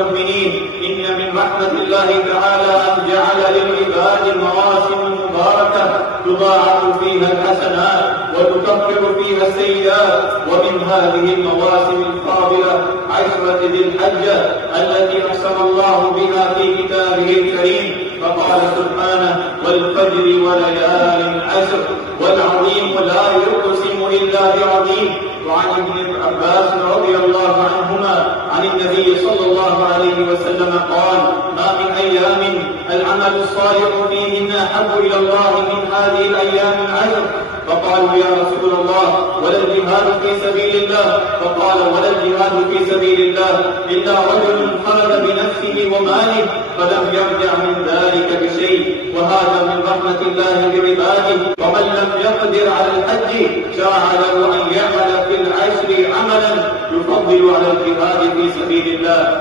المؤمنين، إن من رحمة الله تعالى أن جعل للعباد مواسم مباركة تضاعف فيها الحسنات وتكفر فيها السيئات. ومن هذه المواسم الفاضلة عشرة ذي الحجة التي أقسم الله بها في كتابه الكريم، فقال سبحانه: والفجر وليال عشر، والعظيم لا يقسم إلا بعظيم. وعن ابن عباس رضي الله عنهما عن النبي صلى الله عليه وسلم قال: ما من أيام العمل الصالح فيهن أحب إلى الله من هذه الأيام العشر. فقالوا: يا رسول الله، ولا الجهاد في سبيل الله؟ فقال: ولا الجهاد في سبيل الله إلا رجل خرج بنفسه وماله فلم يرجع من ذلك بشيء. وهذا من رحمة الله بعباده. ومن لم يقدر على الحج شرع له أن يعمل في العشر عملا يفضل على الجهاد في سبيل الله.